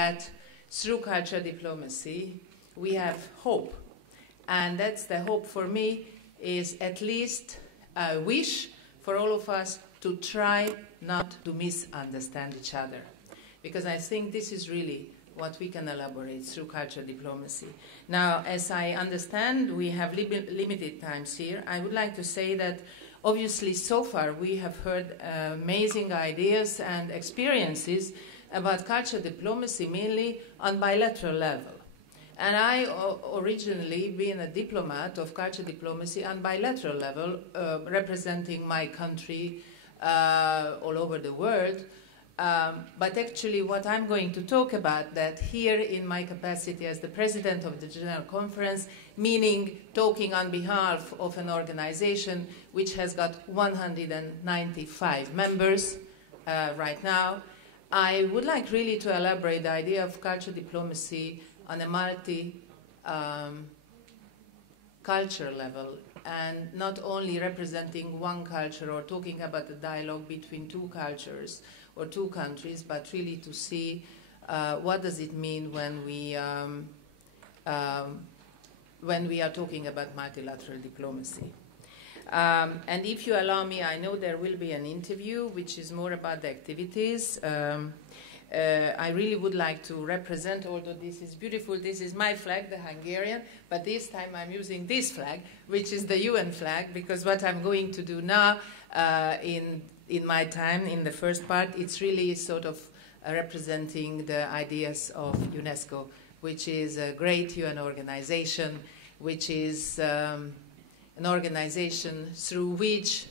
that through cultural diplomacy, we have hope. And that's the hope for me, is at least a wish for all of us to try not to misunderstand each other. Because I think this is really what we can elaborate through cultural diplomacy. Now, as I understand, we have limited times here. I would like to say that obviously so far we have heard amazing ideas and experiences about cultural diplomacy mainly on bilateral level. And I originally been a diplomat of cultural diplomacy on bilateral level, representing my country all over the world. But actually what I'm going to talk about that here in my capacity as the president of the General Conference, meaning talking on behalf of an organization which has got 195 members right now, I would like really to elaborate the idea of cultural diplomacy on a multi-cultural level, and not only representing one culture or talking about the dialogue between two cultures or two countries, but really to see what does it mean when we are talking about multilateral diplomacy. And if you allow me, I know there will be an interview which is more about the activities. I really would like to represent, although this is beautiful, this is my flag, the Hungarian, but this time I'm using this flag, which is the UN flag, because what I'm going to do now in my time, in the first part, it's really sort of representing the ideas of UNESCO, which is a great UN organization, which is an organization through which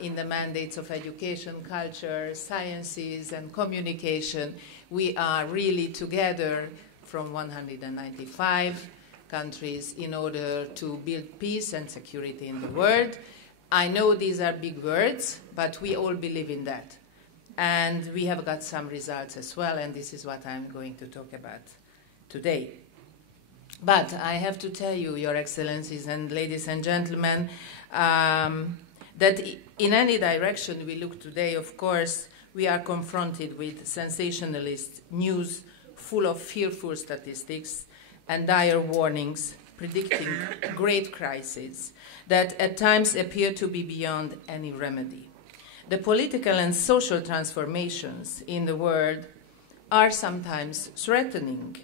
in the mandates of education, culture, sciences, and communication, we are really together from 195 countries in order to build peace and security in the world. I know these are big words, but we all believe in that. And we have got some results as well, and this is what I'm going to talk about today. But I have to tell you, Your Excellencies and ladies and gentlemen, that in any direction we look today, of course, we are confronted with sensationalist news full of fearful statistics and dire warnings predicting great crises that at times appear to be beyond any remedy. The political and social transformations in the world are sometimes threatening.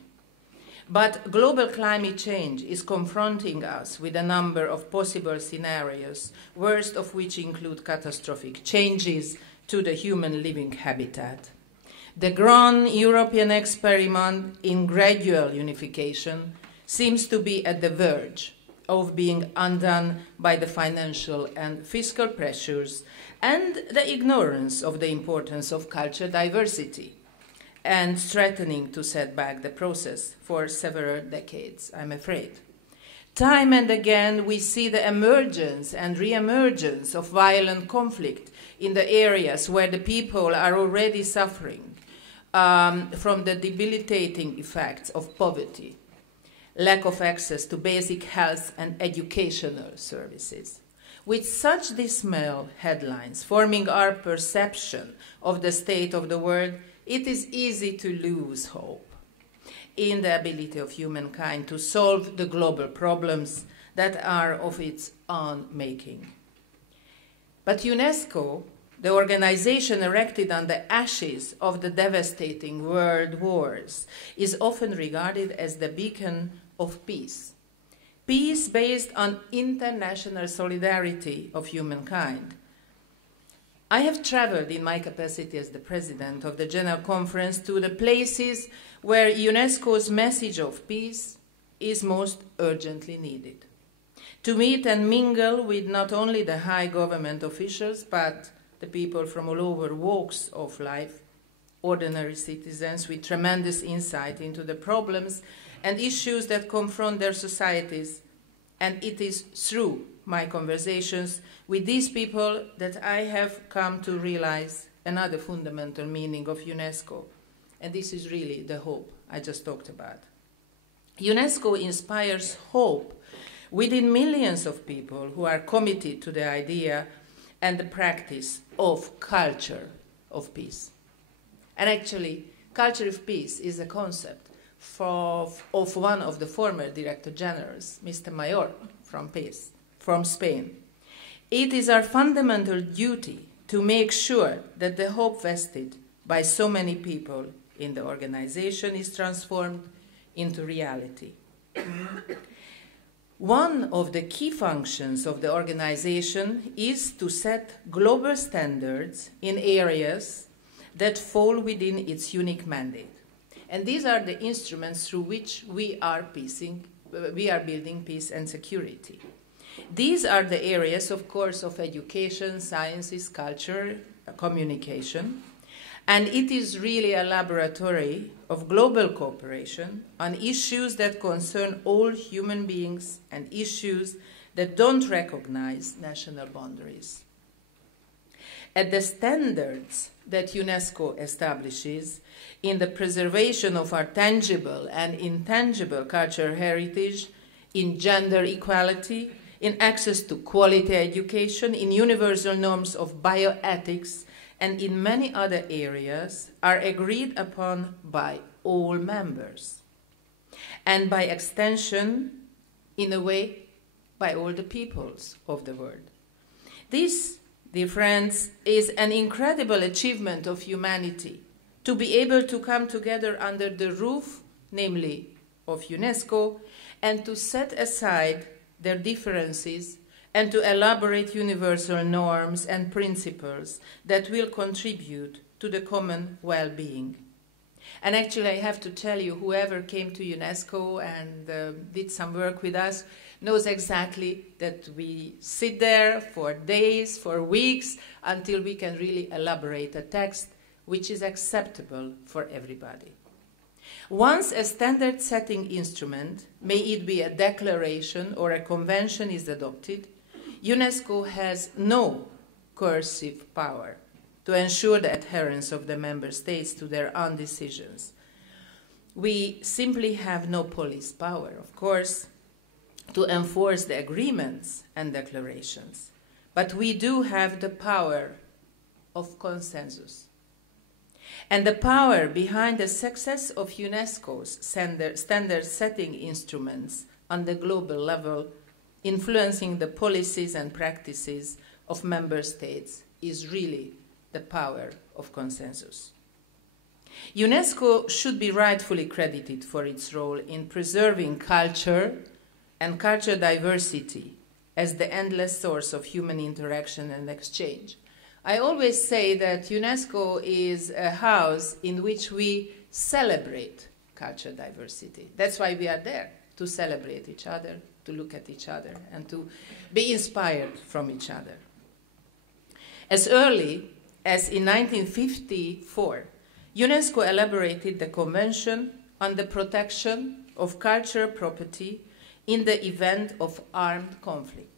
But global climate change is confronting us with a number of possible scenarios, worst of which include catastrophic changes to the human living habitat. The grand European experiment in gradual unification seems to be at the verge of being undone by the financial and fiscal pressures and the ignorance of the importance of cultural diversity, and threatening to set back the process for several decades, I'm afraid. Time and again, we see the emergence and re-emergence of violent conflict in the areas where the people are already suffering from the debilitating effects of poverty, lack of access to basic health and educational services. With such dismal headlines forming our perception of the state of the world, it is easy to lose hope in the ability of humankind to solve the global problems that are of its own making. But UNESCO, the organization erected on the ashes of the devastating world wars, is often regarded as the beacon of peace. Peace based on international solidarity of humankind. I have traveled in my capacity as the president of the General Conference to the places where UNESCO's message of peace is most urgently needed. To meet and mingle with not only the high government officials, but the people from all over walks of life, ordinary citizens with tremendous insight into the problems and issues that confront their societies. And it is through my conversations with these people that I have come to realize another fundamental meaning of UNESCO. And this is really the hope I just talked about. UNESCO inspires hope within millions of people who are committed to the idea and the practice of culture of peace. And actually, culture of peace is a concept of one of the former Director Generals, Mr. Mayor from Spain. It is our fundamental duty to make sure that the hope vested by so many people in the organization is transformed into reality. One of the key functions of the organization is to set global standards in areas that fall within its unique mandate. And these are the instruments through which we are building peace and security. These are the areas, of course, of education, sciences, culture, communication. And it is really a laboratory of global cooperation on issues that concern all human beings and issues that don't recognize national boundaries. At the standards that UNESCO establishes in the preservation of our tangible and intangible cultural heritage, in gender equality, in access to quality education, in universal norms of bioethics, and in many other areas, are agreed upon by all members. And by extension, in a way, by all the peoples of the world. This, dear friends, is an incredible achievement of humanity, to be able to come together under the roof, namely of UNESCO, and to set aside their differences and to elaborate universal norms and principles that will contribute to the common well-being. And actually, I have to tell you, whoever came to UNESCO and did some work with us knows exactly that we sit there for days, for weeks, until we can really elaborate a text which is acceptable for everybody. Once a standard-setting instrument, may it be a declaration or a convention, is adopted, UNESCO has no coercive power to ensure the adherence of the member states to their own decisions. We simply have no police power, of course, to enforce the agreements and declarations, but we do have the power of consensus. And the power behind the success of UNESCO's standard-setting instruments on the global level, influencing the policies and practices of member states, is really the power of consensus. UNESCO should be rightfully credited for its role in preserving culture and cultural diversity as the endless source of human interaction and exchange. I always say that UNESCO is a house in which we celebrate cultural diversity. That's why we are there, to celebrate each other, to look at each other, and to be inspired from each other. As early as in 1954, UNESCO elaborated the Convention on the Protection of Cultural Property in the event of armed conflict.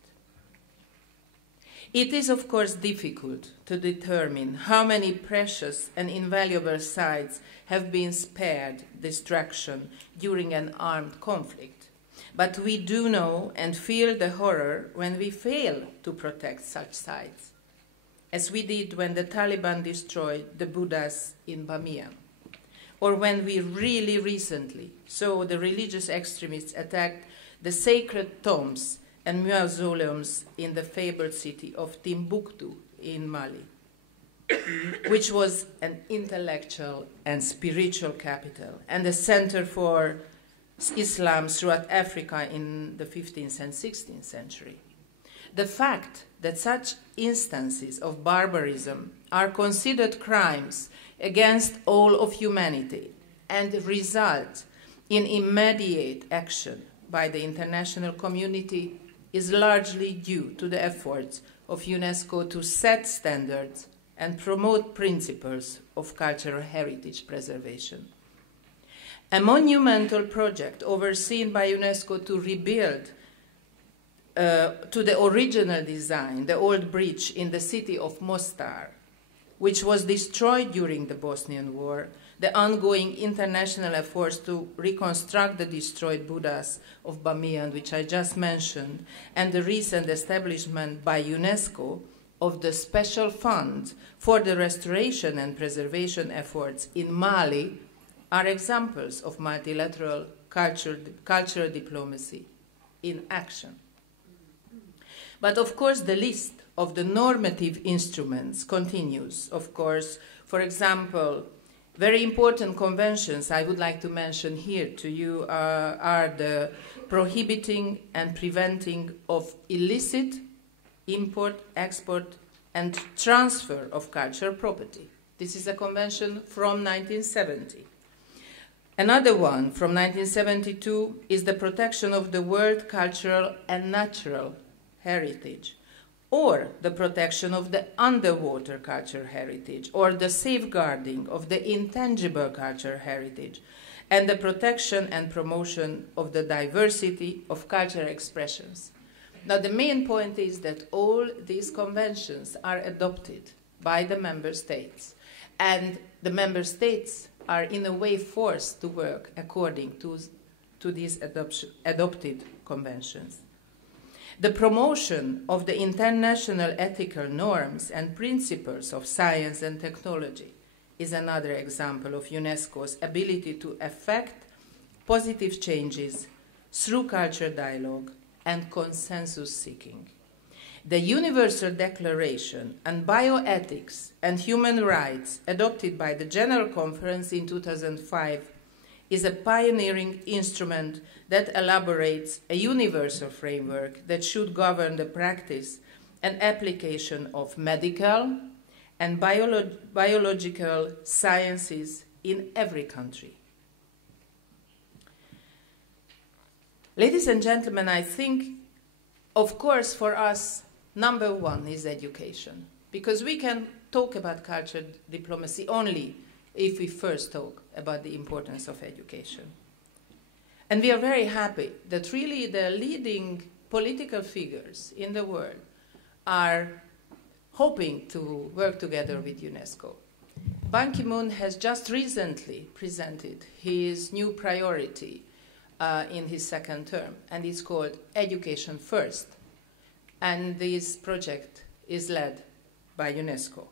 It is, of course, difficult to determine how many precious and invaluable sites have been spared destruction during an armed conflict. But we do know and feel the horror when we fail to protect such sites, as we did when the Taliban destroyed the Buddhas in Bamiyan, or when we really recently saw the religious extremists attack the sacred tombs and mausoleums in the fabled city of Timbuktu in Mali, which was an intellectual and spiritual capital and a center for Islam throughout Africa in the 15th and 16th century. The fact that such instances of barbarism are considered crimes against all of humanity and result in immediate action by the international community is largely due to the efforts of UNESCO to set standards and promote principles of cultural heritage preservation. A monumental project overseen by UNESCO to rebuild to the original design the old bridge in the city of Mostar, which was destroyed during the Bosnian War, the ongoing international efforts to reconstruct the destroyed Buddhas of Bamiyan, which I just mentioned, and the recent establishment by UNESCO of the Special Fund for the Restoration and Preservation efforts in Mali are examples of multilateral cultural diplomacy in action. But of course, the list of the normative instruments continues. Of course, for example, very important conventions I would like to mention here to you are the prohibiting and preventing of illicit import, export, and transfer of cultural property. This is a convention from 1970. Another one from 1972 is the protection of the world cultural and natural heritage, or the protection of the underwater cultural heritage, or the safeguarding of the intangible cultural heritage, and the protection and promotion of the diversity of cultural expressions. Now, the main point is that all these conventions are adopted by the member states, and the member states are in a way forced to work according to these adopted conventions. The promotion of the international ethical norms and principles of science and technology is another example of UNESCO's ability to effect positive changes through cultural dialogue and consensus seeking. The Universal Declaration on Bioethics and Human Rights, adopted by the General Conference in 2005, is a pioneering instrument that elaborates a universal framework that should govern the practice and application of medical and biological sciences in every country. Ladies and gentlemen, I think, of course, for us, number one is education, because we can talk about cultural diplomacy only if we first talk about the importance of education. And we are very happy that really the leading political figures in the world are hoping to work together with UNESCO. Ban Ki-moon has just recently presented his new priority in his second term, and it's called Education First. And this project is led by UNESCO.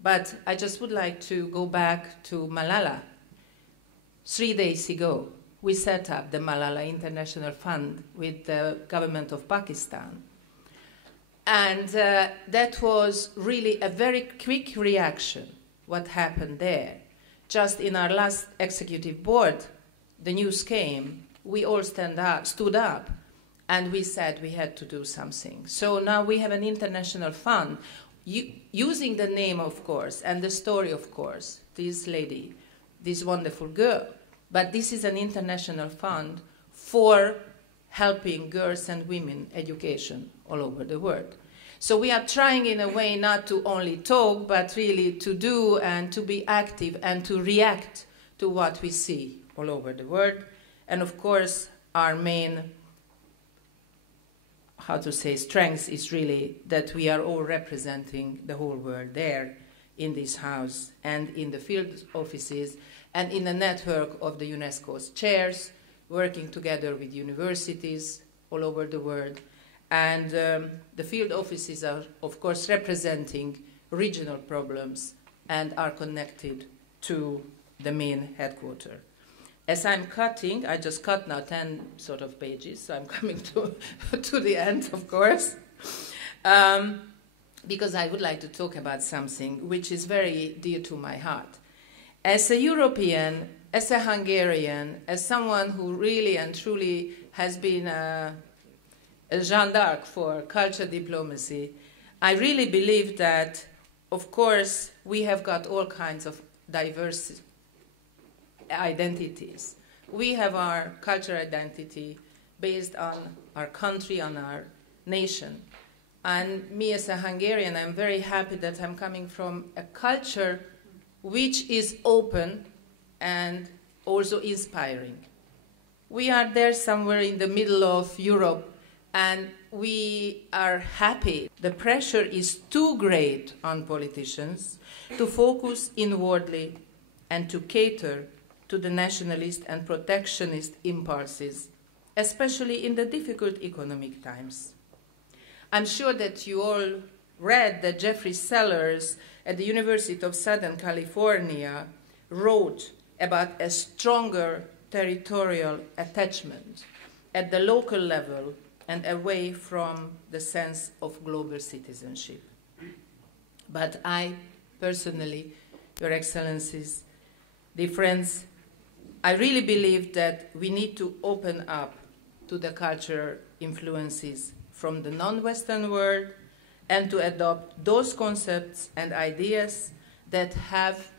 But I just would like to go back to Malala. 3 days ago, we set up the Malala International Fund with the government of Pakistan. And that was really a very quick reaction, what happened there. Just in our last executive board, the news came, we all stood up, and we said we had to do something. So now we have an international fund, using the name, of course, and the story, of course, this lady, this wonderful girl. But this is an international fund for helping girls and women education all over the world. So we are trying in a way not to only talk, but really to do and to be active and to react to what we see all over the world. And of course, our main, strength is really that we are all representing the whole world there in this house and in the field offices and in the network of the UNESCO's chairs, working together with universities all over the world. And the field offices are, of course, representing regional problems and are connected to the main headquarters. As I'm cutting, I just cut now 10 pages, so I'm coming to the end, of course, because I would like to talk about something which is very dear to my heart. As a European, as a Hungarian, as someone who really and truly has been a Jeanne d'Arc for cultural diplomacy, I really believe that, of course, we have got all kinds of diverse identities. We have our cultural identity based on our country, on our nation. And me as a Hungarian, I'm very happy that I'm coming from a culture which is open and also inspiring. We are there somewhere in the middle of Europe, and we are happy. The pressure is too great on politicians to focus inwardly and to cater to the nationalist and protectionist impulses, especially in the difficult economic times. I'm sure that you all read that Jeffrey Sellers at the University of Southern California wrote about a stronger territorial attachment at the local level and away from the sense of global citizenship. But I personally, Your Excellencies, dear friends, I really believe that we need to open up to the cultural influences from the non-Western world and to adopt those concepts and ideas that have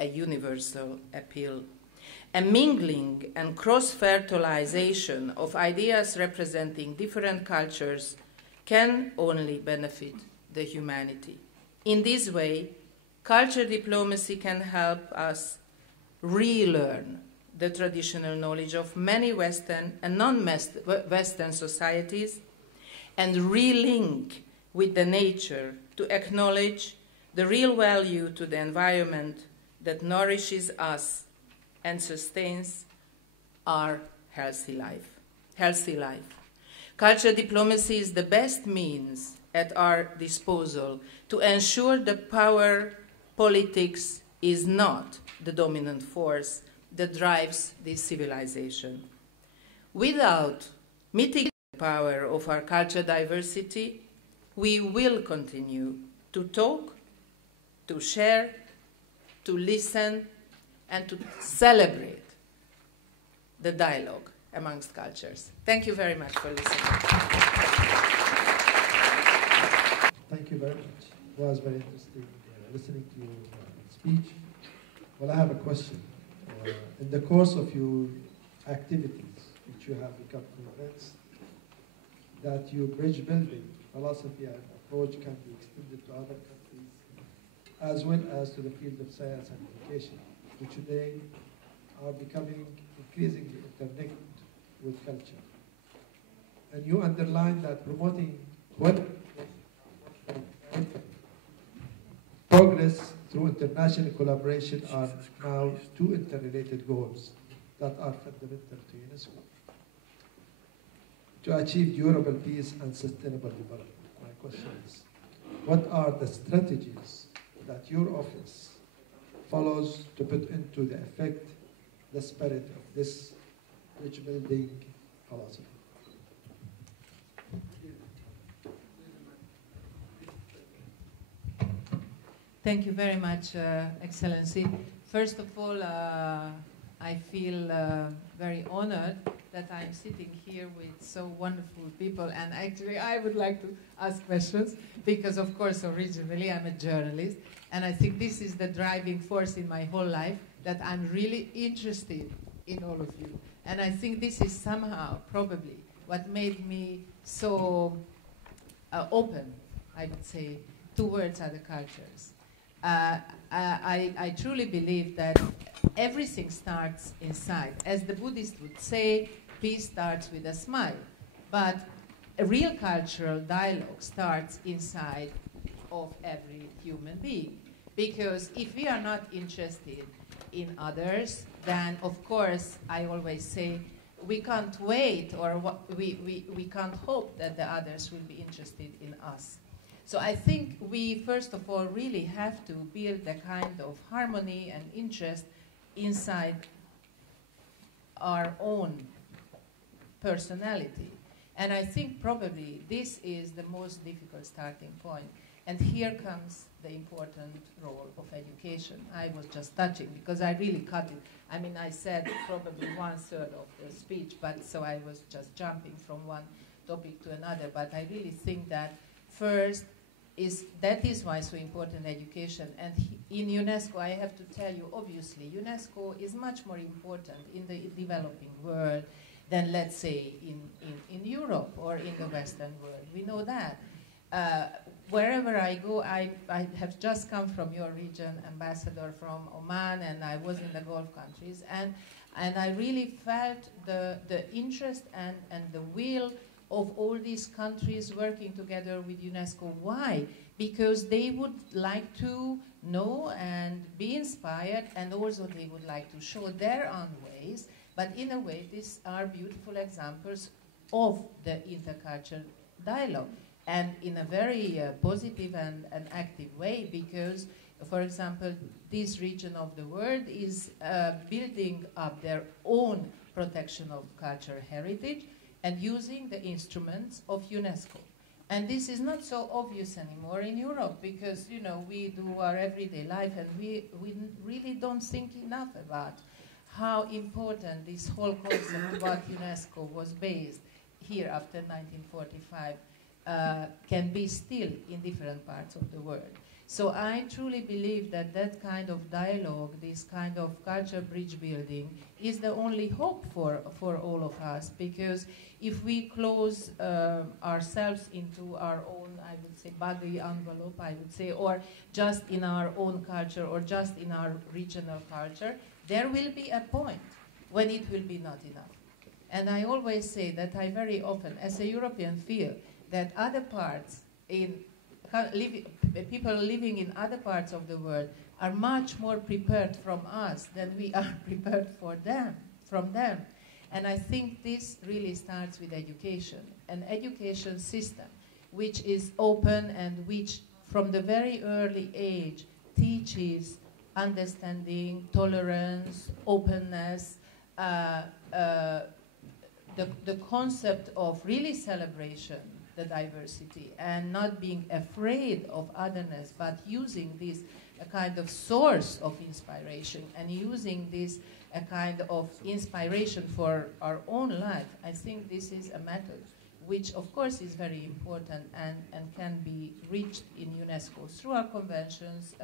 a universal appeal. A mingling and cross-fertilization of ideas representing different cultures can only benefit the humanity. In this way, culture diplomacy can help us relearn the traditional knowledge of many Western and non-Western societies and relink with the nature to acknowledge the real value to the environment that nourishes us and sustains our healthy life. Culture diplomacy is the best means at our disposal to ensure that power politics is not the dominant force that drives this civilization. Without mitigating the power of our cultural diversity, we will continue to talk, to share, to listen, and to celebrate the dialogue amongst cultures. Thank you very much for listening. Thank you very much. It was very interesting listening to your speech. Well, I have a question. In the course of your activities, which you have become convinced that your bridge building philosophy and approach can be extended to other countries, as well as to the field of science and education, which today are becoming increasingly interlinked with culture. And you underline that promoting progress through international collaboration are now two interrelated goals that are fundamental to UNESCO to achieve durable peace and sustainable development. My question is, what are the strategies that your office follows to put into the effect the spirit of this bridge building philosophy? Thank you very much, Excellency. First of all, I feel very honored that I'm sitting here with so wonderful people, and actually I would like to ask questions because, of course, originally I'm a journalist, and I think this is the driving force in my whole life, that I'm really interested in all of you. And I think this is somehow probably what made me so open, I would say, towards other cultures. I truly believe that everything starts inside. As the Buddhists would say, peace starts with a smile. But a real cultural dialogue starts inside of every human being. Because if we are not interested in others, then of course, I always say, we can't wait or we can't hope that the others will be interested in us. So I think we, first of all, really have to build a kind of harmony and interest inside our own personality. And I think probably this is the most difficult starting point. And here comes the important role of education. I was just touching, because I really cut it. I mean, I said probably 1/3 of the speech, but so I was just jumping from one topic to another. But I really think that first, that is why it's so important education. And in UNESCO, I have to tell you, obviously, UNESCO is much more important in the developing world than, let's say, in Europe or in the Western world. We know that. Wherever I go, I have just come from your region, ambassador from Oman, and I was in the Gulf countries, and I really felt the interest and the will of all these countries working together with UNESCO. Why? Because they would like to know and be inspired, and also they would like to show their own ways. But in a way, these are beautiful examples of the intercultural dialogue, and in a very positive and active way, because for example, this region of the world is building up their own protection of cultural heritage and using the instruments of UNESCO. And this is not so obvious anymore in Europe because, you know, we do our everyday life and we really don't think enough about how important this whole concept what UNESCO was based here after 1945 can be still in different parts of the world. So I truly believe that that kind of dialogue, this kind of culture bridge building is the only hope for all of us, because if we close ourselves into our own, I would say, buggy envelope, I would say, or just in our own culture or just in our regional culture, there will be a point when it will be not enough. And I always say that I very often, as a European, feel that other parts people living in other parts of the world are much more prepared from us than we are prepared from them. And I think this really starts with education, an education system which is open and which from the very early age teaches understanding, tolerance, openness, the concept of really celebration, the diversity, and not being afraid of otherness, but using this a kind of source of inspiration and using this a kind of inspiration for our own life. I think this is a method which of course is very important and can be reached in UNESCO through our conventions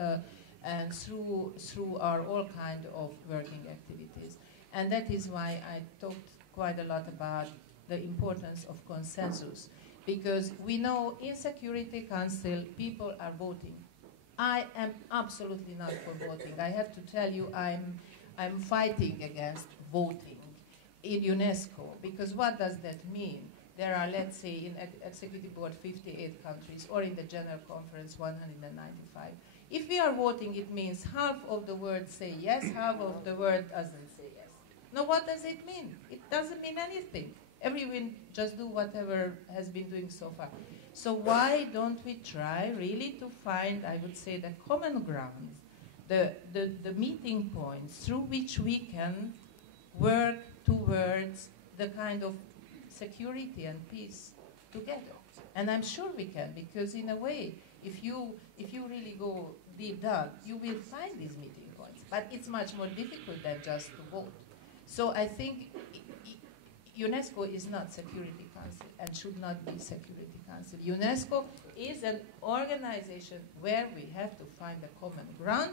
and through our all kind of working activities. And that is why I talked quite a lot about the importance of consensus. Because we know in Security Council people are voting. I am absolutely not for voting. I have to tell you I'm fighting against voting in UNESCO, because what does that mean? There are, let's say, in Executive Board 58 countries, or in the General Conference 195. If we are voting, it means half of the words say yes, half of the word doesn't say yes. Now what does it mean? It doesn't mean anything. Everyone just do whatever has been doing so far. So why don't we try really to find, I would say, the common ground, the meeting points through which we can work towards the kind of security and peace together. And I'm sure we can, because in a way, if you really go deep down, you will find these meeting points. But it's much more difficult than just to vote. So I think UNESCO is not Security Council and should not be Security Council. UNESCO is an organization where we have to find a common ground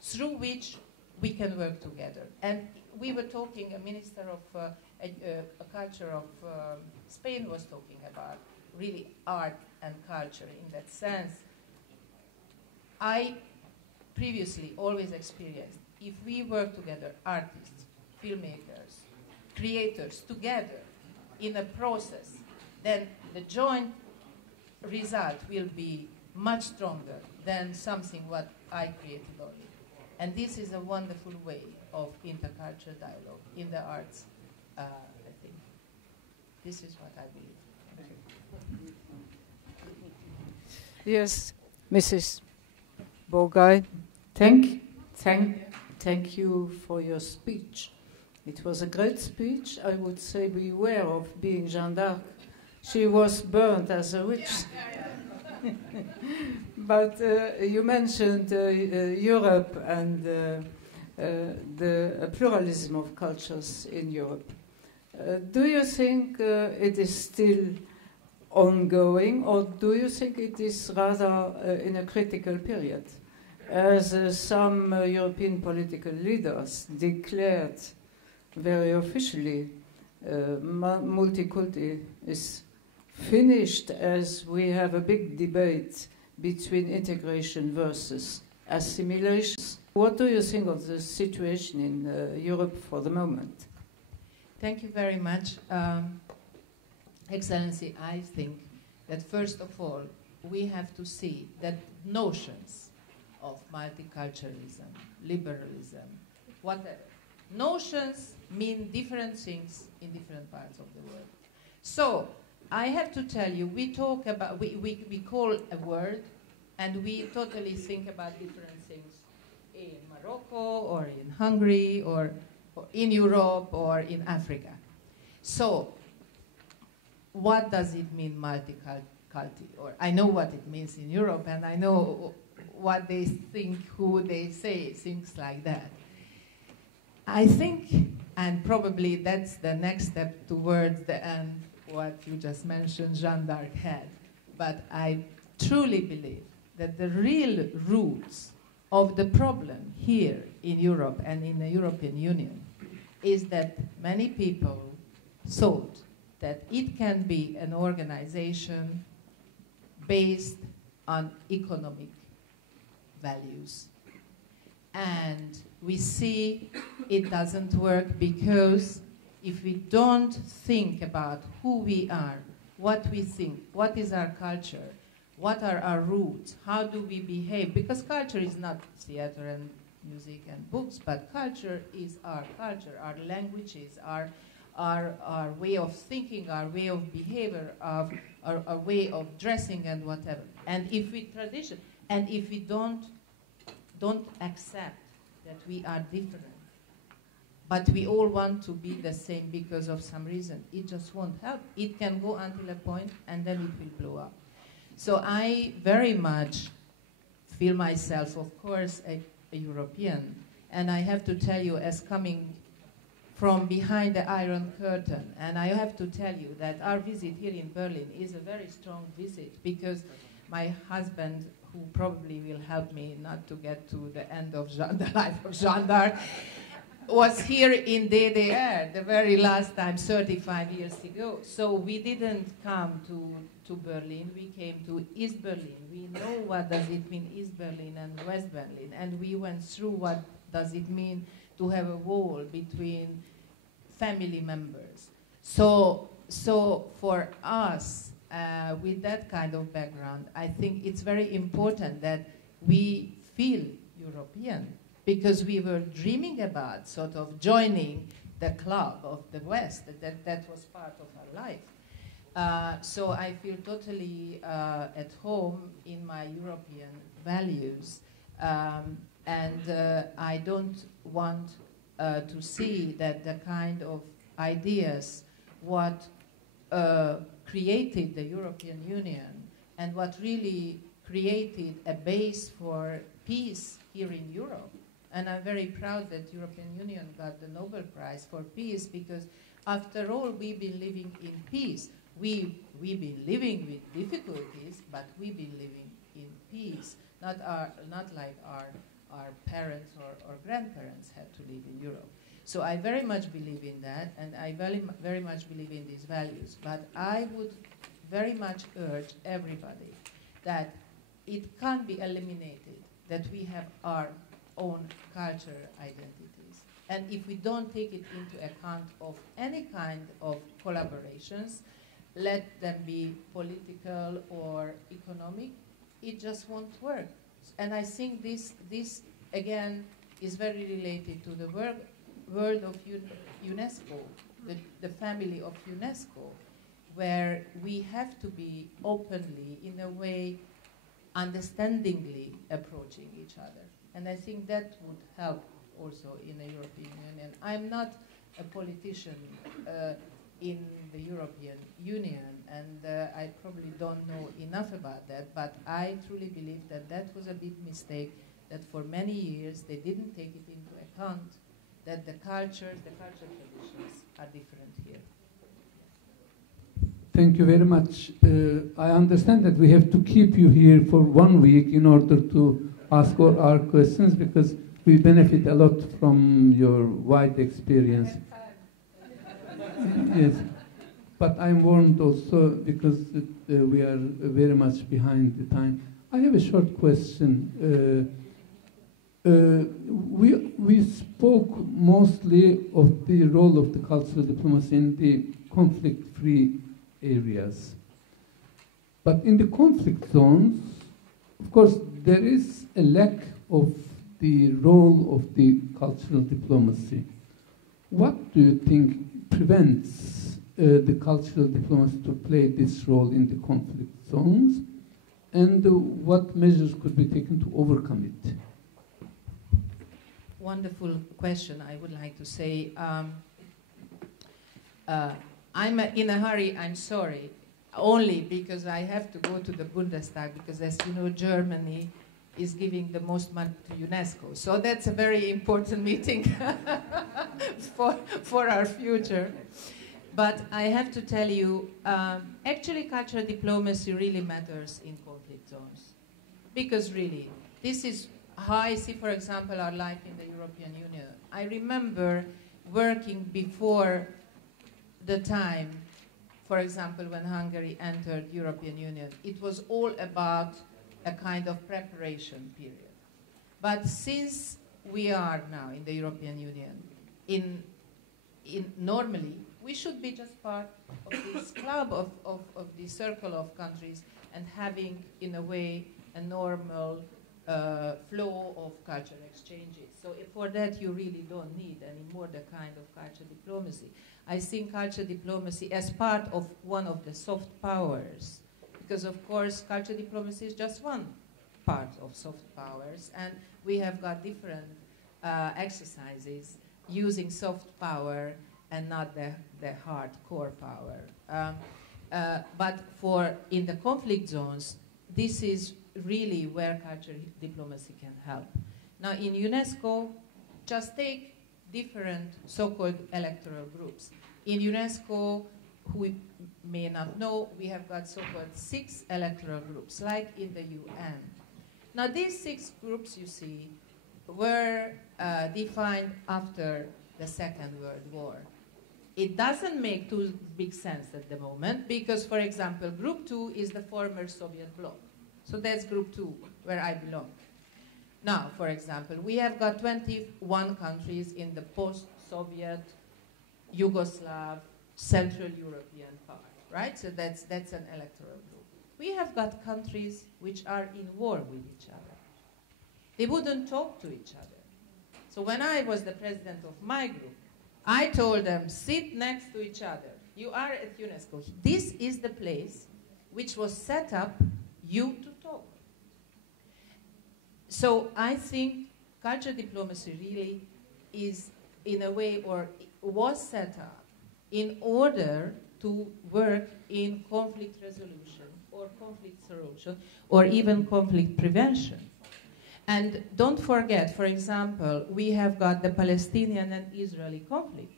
through which we can work together. And we were talking, a minister of a culture of Spain was talking about really art and culture in that sense. I previously always experienced, if we work together, artists, filmmakers, creators together in a process, then the joint result will be much stronger than something what I created only. And this is a wonderful way of intercultural dialogue in the arts, I think. This is what I believe. Yes, Mrs. Bogyay, thank you for your speech. It was a great speech. I would say beware of being Jeanne d'Arc. She was burnt as a witch. But you mentioned Europe and the pluralism of cultures in Europe. Do you think it is still ongoing, or do you think it is rather in a critical period? As some European political leaders declared very officially, multiculti is finished, as we have a big debate between integration versus assimilation. What do you think of the situation in Europe for the moment? Thank you very much. Excellency, I think that first of all, we have to see that notions of multiculturalism, liberalism, whatever, notions mean different things in different parts of the world. So, I have to tell you, we talk about, we call a word, and we totally think about different in Morocco or in Hungary or in Europe or in Africa. So, what does it mean multiculti? Or I know what it means in Europe, and I know what they think, who they say, things like that. I think, and probably that's the next step towards the end, what you just mentioned, Jeanne d'Arc had. But I truly believe that the real roots of the problem here in Europe and in the European Union is that many people thought that it can be an organization based on economic values. And we see it doesn't work because if we don't think about who we are, what we think, what is our culture, what are our roots, how do we behave, because culture is not theater and music and books, but culture is our culture, our languages, our way of thinking, our way of behavior, our way of dressing and whatever. And if we don't accept that we are different, but we all want to be the same because of some reason, it just won't help. It can go until a point and then it will blow up. So I very much feel myself, of course, a European. And I have to tell you, as coming from behind the Iron Curtain, and I have to tell you that our visit here in Berlin is a very strong visit because my husband, who probably will help me not to get to the end of the life of Jeanne d'Arc, was here in DDR the very last time, 35 years ago. So we didn't come to Berlin, we came to East Berlin. We know what does it mean, East Berlin and West Berlin, and we went through what does it mean to have a wall between family members. So for us, with that kind of background, I think it's very important that we feel European, because we were dreaming about sort of joining the club of the West, that was part of our life. So I feel totally at home in my European values, and I don't want to see that the kind of ideas what created the European Union and what really created a base for peace here in Europe. And I'm very proud that European Union got the Nobel Prize for Peace, because after all, we've been living in peace. We've been living with difficulties, but we've been living in peace, not like our parents or grandparents had to live in Europe. So I very much believe in that, and I very much believe in these values. But I would very much urge everybody that it can't be eliminated, that we have our own cultural identities. And if we don't take it into account of any kind of collaborations, let them be political or economic, it just won't work. And I think this again, is very related to the world of UNESCO, the family of UNESCO, where we have to be openly, in a way, understandingly approaching each other. And I think that would help also in the European Union. I'm not a politician in the European Union, and I probably don't know enough about that, but I truly believe that that was a big mistake, that for many years they didn't take it into account, that the cultural traditions are different here. Thank you very much. I understand that we have to keep you here for 1 week in order to ask all our questions, because we benefit a lot from your wide experience. Yes, but I'm warned also because we are very much behind the time. I have a short question. We spoke mostly of the role of the cultural diplomacy in the conflict-free areas. But in the conflict zones, of course, there is a lack of the role of the cultural diplomacy. What do you think prevents the cultural diplomacy to play this role in the conflict zones? And what measures could be taken to overcome it? wonderful question, I would like to say. I'm in a hurry, I'm sorry, only because I have to go to the Bundestag, because as you know, Germany is giving the most money to UNESCO. So that's a very important meeting for our future. But I have to tell you, actually cultural diplomacy really matters in conflict zones. Because really, this is how I see, for example, our life in the European Union. I remember working before the time, for example, when Hungary entered European Union. It was all about a kind of preparation period. But since we are now in the European Union, normally, we should be just part of this club, of this circle of countries, and having, in a way, a normal flow of cultural exchanges. So for that, you really don't need anymore the kind of cultural diplomacy. I think cultural diplomacy as part of one of the soft powers, because of course cultural diplomacy is just one part of soft powers, and we have got different exercises using soft power and not the hardcore power. But in the conflict zones, this is really where cultural diplomacy can help. Now in UNESCO, just take different so-called electoral groups. In UNESCO, who we may not know, we have got so-called 6 electoral groups, like in the UN. Now these 6 groups, you see, were defined after the Second World War. It doesn't make too big sense at the moment because, for example, Group 2 is the former Soviet bloc. So that's Group 2, where I belong. Now, for example, we have got 21 countries in the post-Soviet, Yugoslav, Central European part, right? So that's an electoral group. We have got countries which are in war with each other. They wouldn't talk to each other. So when I was the president of my group, I told them, sit next to each other. You are at UNESCO. This is the place which was set up you to talk. So I think cultural diplomacy really is, in a way, or was set up in order to work in conflict resolution or conflict solution or even conflict prevention. And don't forget, for example, we have got the Palestinian and Israeli conflict.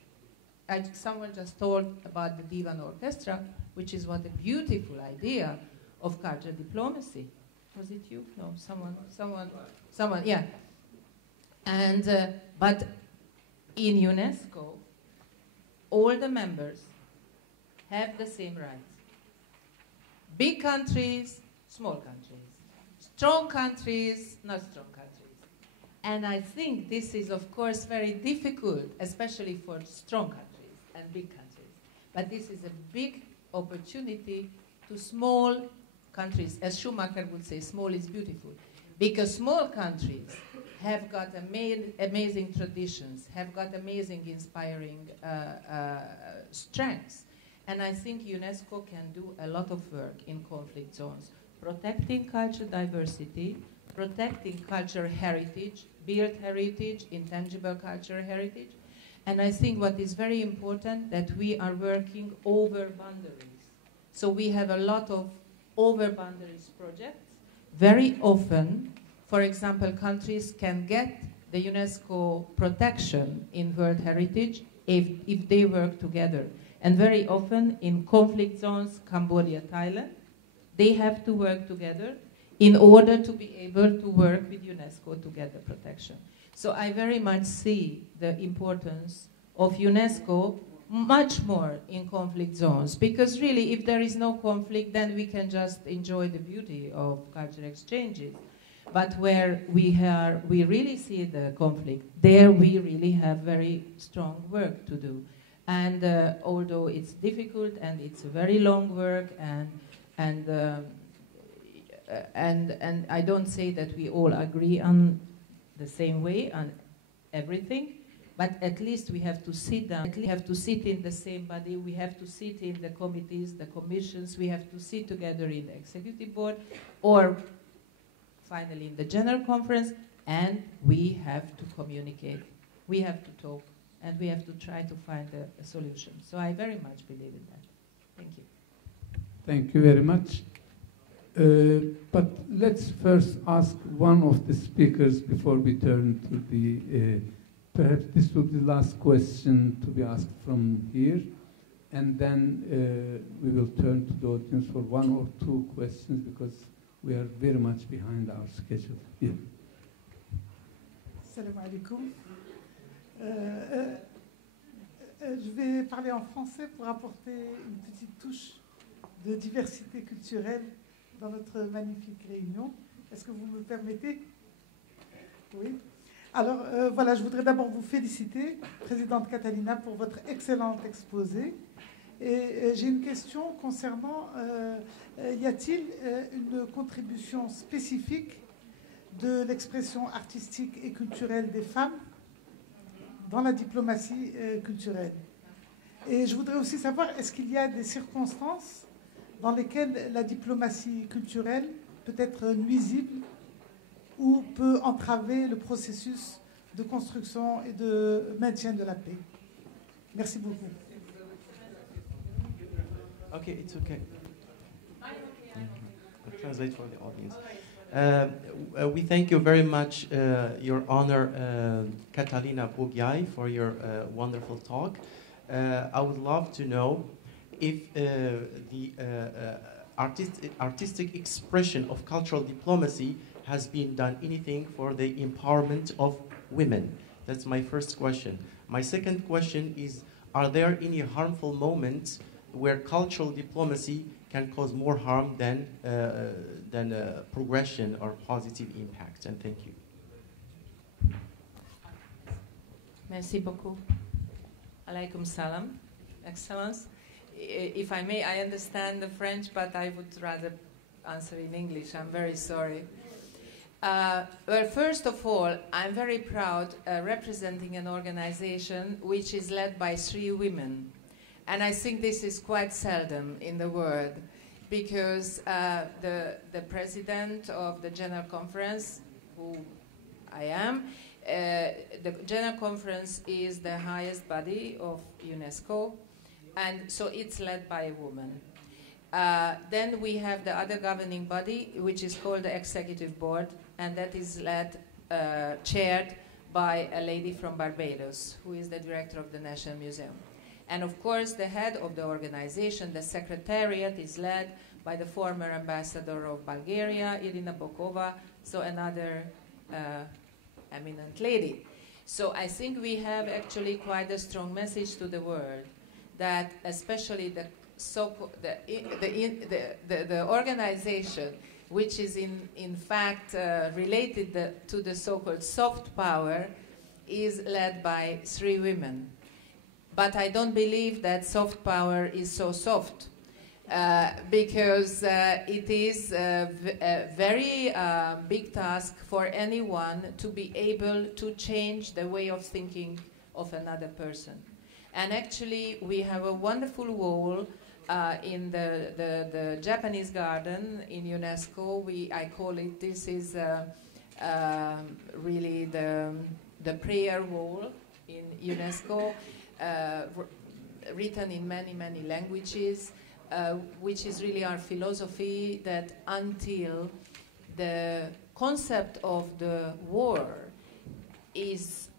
Someone just told about the Divan Orchestra, which is what a beautiful idea of cultural diplomacy. Was it you? No, someone, yeah. And, but in UNESCO, all the members have the same rights. Big countries, small countries. Strong countries, not strong countries. And I think this is, of course, very difficult, especially for strong countries and big countries. But this is a big opportunity to small countries. As Schumacher would say, small is beautiful. Because small countries have got amazing traditions, have got amazing, inspiring strengths. And I think UNESCO can do a lot of work in conflict zones, protecting cultural diversity, protecting cultural heritage, built heritage, intangible cultural heritage. And I think what is very important that we are working over boundaries. So we have a lot of over boundaries projects. Very often, for example, countries can get the UNESCO protection in World Heritage if they work together. And very often in conflict zones, Cambodia, Thailand, they have to work together in order to be able to work with UNESCO to get the protection. So I very much see the importance of UNESCO much more in conflict zones, because really if there is no conflict, then we can just enjoy the beauty of cultural exchanges. But where we really see the conflict, there we really have very strong work to do. And although it's difficult and it's a very long work, and I don't say that we all agree on the same way on everything, but at least we have to sit down. We have to sit in the same body. We have to sit in the committees, the commissions. We have to sit together in the executive board, or finally in the general conference, And we have to communicate, we have to talk, and we have to try to find a solution. So I very much believe in that. Thank you. Thank you very much. But let's first ask one of the speakers before we turn to the, perhaps this will be the last question to be asked from here. And then we will turn to the audience for one or two questions because we are very much behind our schedule. Yeah. Salam alaikum. Je vais parler en français pour apporter une petite touche de diversité culturelle dans notre magnifique réunion. Est-ce que vous me permettez? Oui. Alors, voilà, je voudrais d'abord vous féliciter, Présidente Katalina, pour votre excellent exposé. Et j'ai une question concernant, y a-t-il une contribution spécifique de l'expression artistique et culturelle des femmes dans la diplomatie culturelle? Et je voudrais aussi savoir, est-ce qu'il y a des circonstances dans lesquelles la diplomatie culturelle peut être nuisible ou peut entraver le processus de construction et de maintien de la paix? Merci beaucoup. Okay, it's okay. I'll translate for the audience. We thank you very much, Your Honor, Katalin Bogyay, for your wonderful talk. I would love to know if the artistic expression of cultural diplomacy has been done anything for the empowerment of women. That's my first question. My second question is, are there any harmful moments where cultural diplomacy can cause more harm than progression or positive impact? And thank you. Merci beaucoup. Alaikum salam, Excellence. If I may, I understand the French, but I would rather answer in English. I'm very sorry. Well, first of all, I'm very proud representing an organization which is led by 3 women. And I think this is quite seldom in the world, because the president of the General Conference, who I am, the General Conference is the highest body of Unesco, and so it's led by a woman. Then we have the other governing body, which is called the Executive Board, and that is led, chaired by a lady from Barbados, who is the director of the National Museum. And of course, the head of the organization, the secretariat, is led by the former ambassador of Bulgaria, Irina Bokova, so another eminent lady. So I think we have actually quite a strong message to the world that especially the organization, which is in fact related to the so-called soft power, is led by 3 women. But I don't believe that soft power is so soft, because it is a very big task for anyone to be able to change the way of thinking of another person. And actually, we have a wonderful wall in the Japanese garden in UNESCO. I call it, this is really the prayer wall in UNESCO. Written in many, many languages, which is really our philosophy that until the concept of the war is